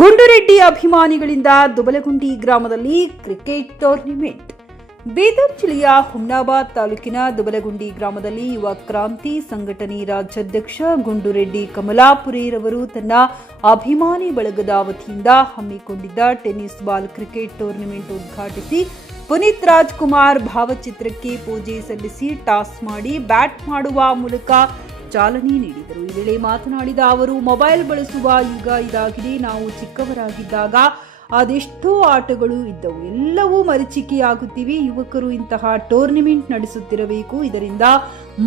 ಗುಂಡುರೆಡ್ಡಿ ಅಭಿಮಾನಿಗಳಿಂದ ದುಬಲಗುಂಡಿ ಗ್ರಾಮದಲ್ಲಿ cricket tournament. Bidar ಜಿಲ್ಲೆಯ ಹುಮ್ನಾಬಾದ್ ತಾಲೂಕಿನ ದುಬಲಗುಂಡಿ ಗ್ರಾಮದಲ್ಲಿ ಯುವ ಕ್ರಾಂತಿ ಸಂಘಟನೆ ರಾಜ್ಯಾಧ್ಯಕ್ಷ ಗುಂಡುರೆಡ್ಡಿ ಕಮಲಾಪುರಿರವರು ತನ್ನ ಅಭಿಮಾನಿ ಬಳಗದ ವತಿಯಿಂದ ಹಮ್ಮಿಕೊಂಡಿದ್ದ ಟೆನ್ನಿಸ್ ಬಾಲ್ ಕ್ರಿಕೆಟ್ ಟೂರ್ನಿಮೆಂಟ್ ಉದ್ಘಾಟಿಸಿ ಪುನೀತ್ ರಾಜ್ಕುಮಾರ್ ಭಾವಚಿತ್ರಕ್ಕೆ ಪೂಜೆ ಸಲ್ಲಿಸಿ ಟಾಸ್ ಮಾಡಿ ಬ್ಯಾಟ್ ಮಾಡುವ ಮೂಲಕ ಚಾಲನೆ ನೀಡಿದರು. ಈ ವೇಳೆ ಮಾತನಾಡಿದ ಅವರು, ಮೊಬೈಲ್ ಬಳಸುವ ಯುಗ ಇದಾಗಿದೆ. ನಾವು ಚಿಕ್ಕವರಾಗಿದ್ದಾಗ ಅದೆಷ್ಟೋ ಆಟಗಳು ಇದ್ದವು, ಎಲ್ಲವೂ ಮರೀಚಿಕೆಯಾಗುತ್ತಿವೆ. ಯುವಕರು ಇಂತಹ ಟೂರ್ನಿಮೆಂಟ್ ನಡೆಸುತ್ತಿರಬೇಕು. ಇದರಿಂದ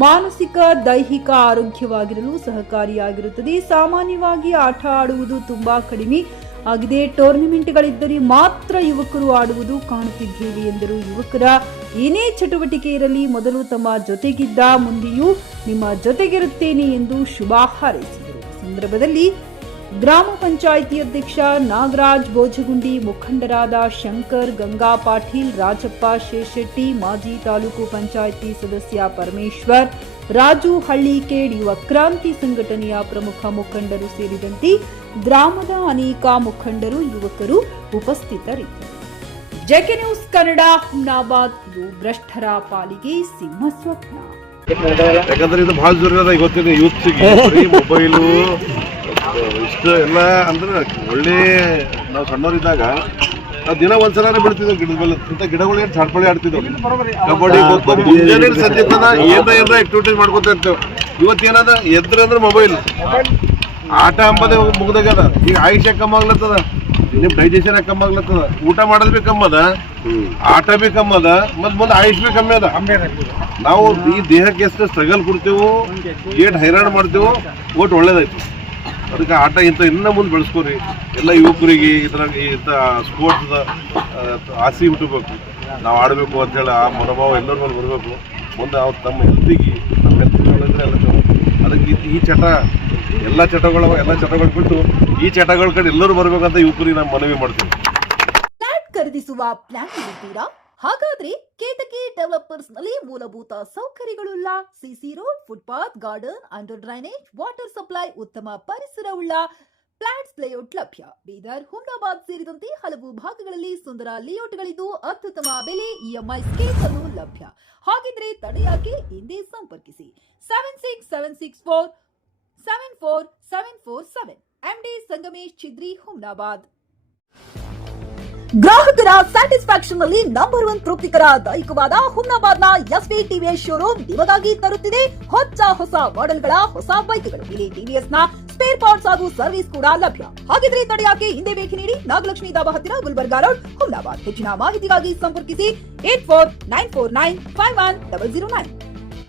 ಮಾನಸಿಕ ದೈಹಿಕ ಆರೋಗ್ಯವಾಗಿರಲು ಸಹಕಾರಿಯಾಗಿರುತ್ತದೆ. ಸಾಮಾನ್ಯವಾಗಿ ಆಟ ಆಡುವುದು ತುಂಬಾ ಕಡಿಮೆ ಆಗಿದೆ. ಟೂರ್ನಿಮೆಂಟ್ಗಳಿದ್ದರೆ ಮಾತ್ರ ಯುವಕರು ಆಡುವುದು ಕಾಣುತ್ತಿದ್ದೇವೆ ಎಂದರು. ಯುವಕರ ಏನೇ ಚಟುವಟಿಕೆ ಇರಲಿ, ಮೊದಲು ತಮ್ಮ ಜೊತೆಗಿದ್ದ ಮುಂದೆಯೂ ನಿಮ್ಮ ಜೊತೆಗಿರುತ್ತೇನೆ ಎಂದು ಶುಭ ಹಾರೈಸಿದರು. ಸಂದರ್ಭದಲ್ಲಿ ಗ್ರಾಮ ಪಂಚಾಯಿತಿ ಅಧ್ಯಕ್ಷ ನಾಗರಾಜ್ ಬೋಜಗುಂಡಿ, ಮುಖಂಡರಾದ ಶಂಕರ್, ಗಂಗಾ ಪಾಟೀಲ್, ರಾಜಪ್ಪ ಶೇಷೆಟ್ಟಿ, ಮಾಜಿ ತಾಲೂಕು ಪಂಚಾಯಿತಿ ಸದಸ್ಯ ಪರಮೇಶ್ವರ್, ರಾಜು ಹಳ್ಳಿಕೇಡ್, ಯುವ ಕ್ರಾಂತಿ ಸಂಘಟನೆಯ ಪ್ರಮುಖ ಮುಖಂಡರು ಸೇರಿದಂತೆ ಗ್ರಾಮದ ಅನೇಕ ಮುಖಂಡರು, ಯುವಕರು ಉಪಸ್ಥಿತರಿದ್ದರು. JK news Kannada, Humnabad. ಇದು ಭ್ರಷ್ಟರ ಪಾಲಿಗೆ ಸಿಂಹ ಸ್ವಪ್ನ. ಯಾಕಂದ್ರೆ ಇದು ಬಹಳ ಜೋರ ಇವತ್ತಿನ ಯೂತ್ಸಿಗೆ ಮೊಬೈಲು ಇಷ್ಟ ಎಲ್ಲ ಅಂದ್ರೆ ಒಳ್ಳೆ ನಾವು ಸಣ್ಣವರಿದ್ದಾಗ ನಾವು ದಿನ ಒಂದ್ಸಲ ಬಿಡ್ತಿದ್ವಿ ಗಿಡದ ಮೇಲೆ. ಇಂಥ ಗಿಡಗಳು ಏನು ಚಾಟ್ಪಳಿ ಆಡ್ತಿದ್ವು, ಕಬಡ್ಡಿ, ಖೋ ಖೋ, ಸಂಜೆ ತನ ಏನಾರ ಆಕ್ಟಿವಿಟೀಸ್ ಮಾಡ್ಕೊತ ಇರ್ತೇವೆ. ಇವತ್ತೇನದ ಎದ್ರ ಅಂದ್ರೆ ಮೊಬೈಲ್ ಆಟ ಅಂಬದೇ ಮುಗ್ದಾಗದ. ಈಗ ಆಯುಷ್ಯ ಕಮ್ಮಿ ಆಗ್ಲತ್ತದ, ನಿಮ್ ಡೈಜೆಷನ್ ಕಮ್ಮಿ ಆಗ್ಲತ್ತದ, ಊಟ ಮಾಡೋದ್ ಬಿ ಕಮ್ಮಿ ಅದ, ಆಟ ಬಿ ಕಮ್ಮಿ ಅದ, ಮತ್ ಮುಂದೆ ಆಯುಷ್ ಬಿ ಕಮ್ಮಿ ಅದ. ನಾವು ಈ ದೇಹಕ್ಕೆ ಎಷ್ಟು ಸ್ಟ್ರಗಲ್ ಕೊಡ್ತೇವೋ, ಏಟ್ ಹೈರಾಣ ಮಾಡ್ತೇವೋ ಒಟ್ಟು ಒಳ್ಳೇದಾಯ್ತು. ಅದಕ್ಕೆ ಆಟ ಇನ್ನ ಮುಂದೆ ಬೆಳೆಸ್ಕೋರಿ. ಎಲ್ಲ ಯುವಕರಿಗೆ ಇದ್ರಾಗ ಇಂಥ ಸ್ಪೋರ್ಟ್ಸ್ ಆಸೆ ಹುಟ್ಟಬೇಕು, ನಾವು ಆಡಬೇಕು ಅಂತೇಳಿ ಆ ಮನೋಭಾವ ಎಲ್ಲರ ಮೇಲೆ ಬರಬೇಕು. ಮುಂದೆ ಅವ್ರು ತಮ್ಮ ಹೆಲ್ತಿಗೆ ಎಲ್ಲ ಅದಕ್ಕೆ ಈ ಚಟ ಎಲ್ಲ ಚಟಗಳು ಬಿಟ್ಟು ಈ ಚಟಗಳ ಕಡೆ ಎಲ್ಲರೂ ಬರ್ಬೇಕಂತ ಯುವಕರಿಗೆ ನಾನು ಮನವಿ ಮಾಡ್ತೀನಿ. ಫ್ಲಾಟ್ ಖರೀದಿಸುವ ಪ್ಲಾನ್ ಇದ್ದೀರಾ? ಹಾಗಾದ್ರೆ ಕೇತಕಿ ಡೆವಲಪರ್ಸ್ ನಲ್ಲಿ ಮೂಲಭೂತ ಸೌಕರ್ಯಗಳುಳ್ಳ CC road, footpath, garden, under drainage, water supply, ಉತ್ತಮ ಪರಿಸರವುಳ್ಳ ಫ್ಲಾಟ್ಸ್ ಲೇಔಟ್ ಲಭ್ಯ. ಬೀದರ್, ಹುಮ್ನಾಬಾದ್ ಸೇರಿದಂತೆ ಹಲವು ಭಾಗಗಳಲ್ಲಿ ಸುಂದರ ಲೇಔಟ್ಗಳಿದ್ದು ಅತ್ಯುತ್ತಮ ಬೆಲೆ, ಇಎಂಐ ಸ್ಕೀಮ್ಸ್ ಅನ್ನು ಲಭ್ಯ. ಹಾಗಿದ್ರೆ ತಡೆಯಾಕೆ? ಹಿಂದೆ ಸಂಪರ್ಕಿಸಿ 7676474747 MD ಸಂಗಮೇಶ್ ಚಿದ್ರಿ, ಹುಮ್ನಾಬಾದ್. ಗ್ರಾಹಕರ ಸ್ಯಾಟಿಸ್ಫ್ಯಾಕ್ಷನ್ ನಲ್ಲಿ ನಂಬರ್ 1 ತೃಪ್ತಿಕರ ದೈಹಿಕವಾದ ಹುಮ್ನಾಬಾದ್ನ ಎಸ್ವಿ ಟಿವಿಎಸ್ ಶೋರೂಮ್ ನಿಮಗಾಗಿ ತರುತ್ತಿದೆ ಹೊಸ ಮಾಡೆಲ್ಗಳ ಹೊಸ ಬೈಕ್ಗಳು. ಇಲ್ಲಿ ಟಿವಿಎಸ್ ನ ಸ್ಪೇರ್ ಪಾರ್ಟ್ಸ್ ಹಾಗೂ ಸರ್ವಿಸ್ ಕೂಡ ಲಭ್ಯ. ಹಾಗಿದ್ರೆ ತಡೆಯಾಕೆ? ಹಿಂದೆ ಭೇಟಿ ನೀಡಿ. ನಾಗಲಕ್ಷ್ಮಿ ಧಾಬಾ ಹತ್ತಿರ, ಗುಲ್ಬರ್ಗಾ ರೋಡ್, ಹುಮ್ನಾಬಾದ್. ಹೆಚ್ಚಿನ ಮಾಹಿತಿಗಾಗಿ ಸಂಪರ್ಕಿಸಿ 8494951009.